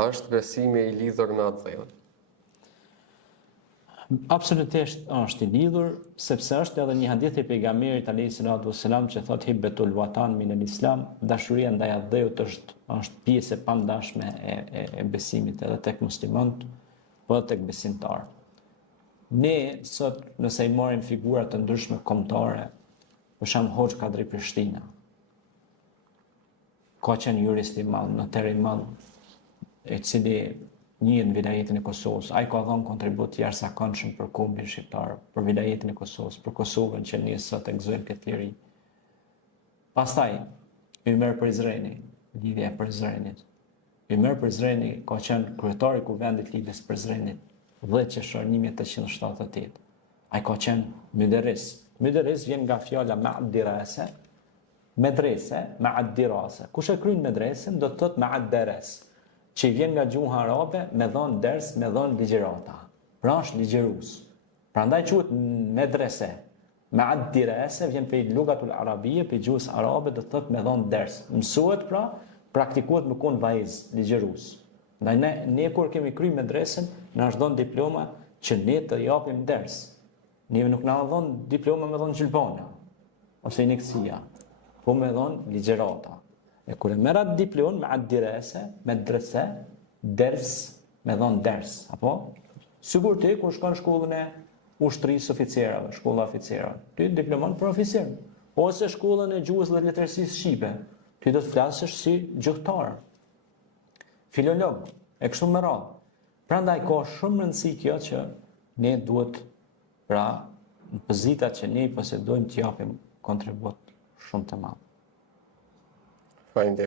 A është besimi i lidhur me atë dhënë? Absolutisht është i lidhur, sepse është edhe një hadith i pejgamberit alayhis salatu wassalam që thotë hibbetul watan min al-islam, dashuria ndaj adhëut është pjesë e pandashme e besimit edhe tek muslimanët, po edhe tek besimtarët. Ne sot nëse i marrim figura të ndryshme kombëtare, për shembull Hoxh Kadri Prishtina, ka qenë jurist i madh, notar i madh, i cili njihet në vilajetin e Kosovës. Ai ka dhënë kontribut të jashtëzakonshëm për kombin shqiptar, për vilajetin e Kosovës, për Kosovën që ne sot e gëzojmë këtë liri. Pastaj Ymer Prizreni, lidhja e Prizrenit. Ymer Prizreni ka qenë kryetari i kuvendit lidhjes Prizrenit 10 qershor 1878. Ai ka qenë müderris. Müderris vjen nga fjala ma'ad-dirasa, medrese, ma'ad-dirasa. Kush e kryen medresen do të thotë ma'ad-daras, që i vjen nga gjuha arabe me dhon ders, me dhon ligjërata. Pra është ligjërues. Prandaj quhet medrese. Ma'ad-dirasa vjen prej lugatul arabie, prej gjuhës arabe, do të thotë me dhon ders. Mësohet pra, praktikohet me kon vajz, ligjërues. Ndaj ne kur kemi kryer medresen, na është dhënë diploma që ne të japim ders. Ne nuk na dhon diploma me dhon xhilbana ose ineksia, po me dhon ligjërata. E kur e merr atë diplom me atë direse, me drese, ders, me dhon ders, apo? Sigur ti kur shkon në shkollën e ushtrisë oficerave, shkolla oficerave, ti diplomon për oficer, ose shkollën e gjuhës dhe letërsisë shqipe, ti do të flasësh si gjuhëtar, filolog, e kështu me radhë. Prandaj ka shumë rëndësi kjo që ne duhet, pra, në pozitat që ne posedojmë të japim kontribut shumë të madh. Faleminderit.